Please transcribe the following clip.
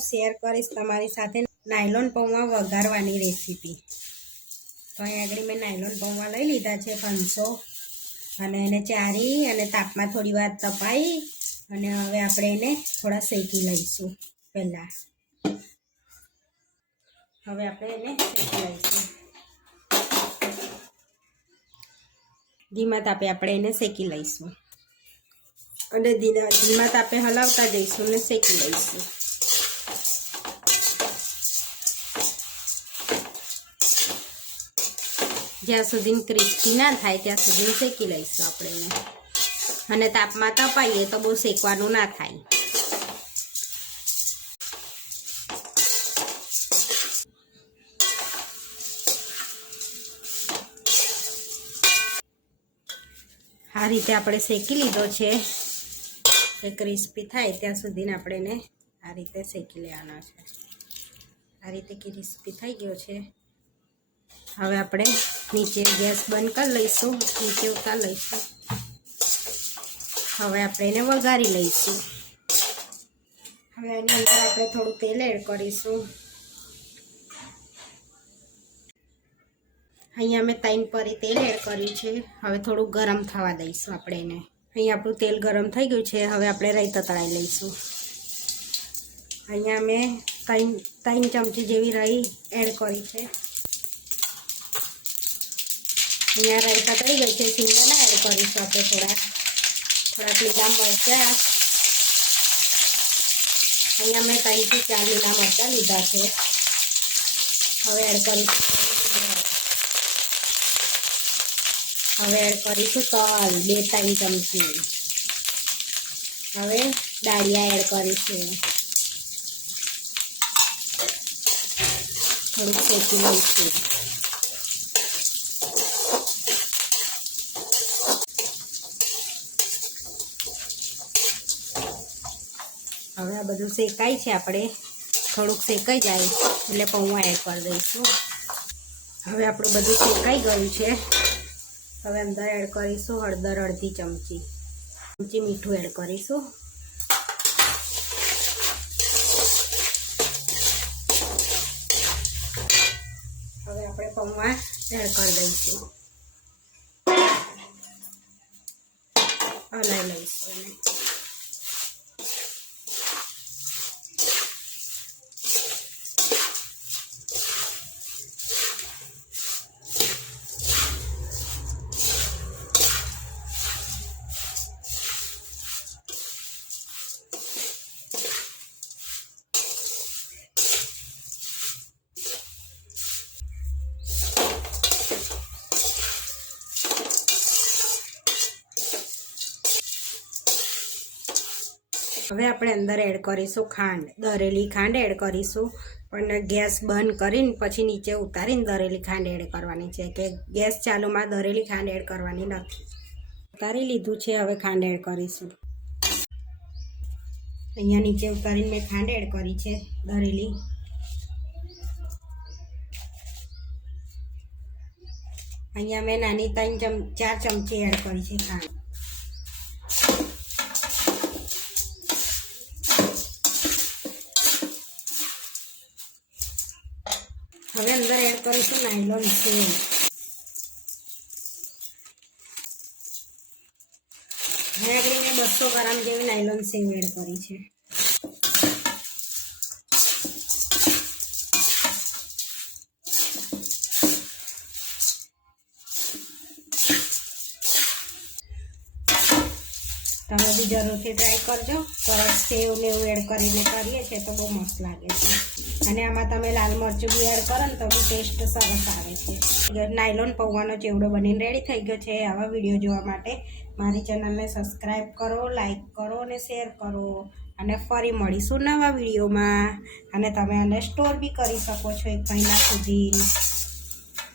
હું શેર કરીશ તમારી સાથે નાયલોન પૌવા વઘારવાની રેસીપી. તો અહીં આગળ મેં નાયલોન પૌવા લઈ લીધા છે પાંચસો. અને એને ચારી અને તાપમાં થોડી વાર તપાઈ અને હવે આપણે એને થોડા શેકી લઈશું પહેલાં. હવે આપણે એને શેકી લઈશું. ધીમા તાપે આપણે એને શેકી લઈશું. અને ધીમા તાપે હલાવતા જઈશું અને શેકી લઈશું. જ્યાં સુધી ક્રિસ્પી ના થાય ત્યાં સુધી શેકી લઈશું આપણે એને. અને તાપમાં તપાઈએ તો બહુ શેકવાનું ના થાય. આ રીતે આપણે શેકી લીધો છે. એ ક્રિસ્પી થાય ત્યાં સુધીને આપણે એને આ રીતે શેકી લેવાનો છે. આ રીતે ક્રિસ્પી થઈ ગયો છે. હવે આપણે નીચે ગેસ બંધ કરી લઈશું, નીચે ઉતાર લઈશું. હવે આપણે એને વઘારી લઈશું. હવે એની અંદર આપણે થોડું તેલ એડ કરીશું. અહીંયા મેં ત્રણ પરી તેલ એડ કર્યું છે. હવે થોડું ગરમ થવા દઈશું આપણે એને. અહીંયા આપણું તેલ ગરમ થઈ ગયું છે. હવે આપણે રાઈ તતળાઈ લઈશું. અહીંયા મેં ત્રણ ત્રણ ચમચી જેવી રાઈ એડ કરી છે. અહીંયા રાયતા કરી ગઈ છે સિંગદાણા એડ કરીશું આપણે થોડા, થોડાક લીલા મરચાં. અહીંયા મેં ત્રણથી ચાર લીલા મરચાં લીધા છે. હવે એડ કરીશું હવે એડ કરીશું તલ, બે ત્રણ ચમચી. હવે દાળિયા એડ કરીશું. થોડુંક શેકી લઈશું. હવે આ બધું શેકાય છે આપણે. થોડુંક શેકાઈ જાય એટલે પૌવા એડ કરી દઈશું હવે આપણું બધું શેકાઈ ગયું છે. હવે અંદર એડ કરીશું હળદર અડધી ચમચી. ચમચી મીઠું એડ કરીશું. હવે આપણે પૌવા એડ કરી દઈશું. હવે આપણે અંદર એડ કરીશું ખાંડ. દરેલી ખાંડ એડ કરીશું. પણ ગેસ બંધ કરીને પછી નીચે ઉતારીને દરેલી ખાંડ એડ કરવાની છે કે ગેસ ચાલુમાં દરેલી ખાંડ એડ કરવાની નથી. ઉતારી લીધું છે, હવે ખાંડ એડ કરીશું. અહીંયા નીચે ઉતારીને મેં ખાંડ એડ કરી છે, દરેલી. અહીંયા મેં નાની ત્રણ ચમ, ચાર ચમચી એડ કરી છે ખાંડ. હવે અંદર એડ કરીશું નાયલોન છે. મેં બસો ગ્રામ જેવી નાયલોન સેવ એડ કરી છે. તમે બી જરૂરથી ટ્રાય કરજો. સરસ સેવ ને એવું એડ કરીને કરીએ છીએ તો બહુ મસ્ત લાગે છે. અને આમાં તમે લાલ મરચું બી એડ કરો ને તો બી ટેસ્ટ સરસ આવે છે. નાયલોન પૌવાનો ચેવડો બનીને રેડી થઈ ગયો છે આવા વીડિયો જોવા માટે. મારી ચેનલને સબસ્ક્રાઈબ કરો લાઈક કરો અને શેર કરો. અને ફરી મળીશું નવા વિડીયોમાં અને તમે આને સ્ટોર બી કરી શકો છો એક મહિના સુધી.